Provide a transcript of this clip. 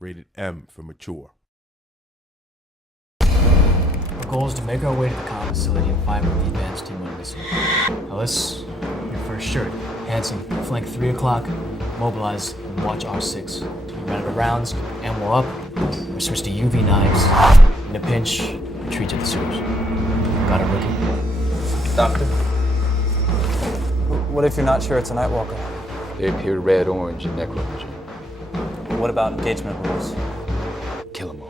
Rated M for mature. Our goal is to make our way to the comm facility and find where the advanced team went missing. Ellis, your first shirt. Hanson, flank 3 o'clock, mobilize and watch R6. We run out of rounds, ammo up, we switch to UV knives. In a pinch, retreat to the sewers. Got it, Rookie? Doctor? What if you're not sure it's a Nightwalker? They appeared red, orange, and necro vision. What about engagement rules? Kill them all.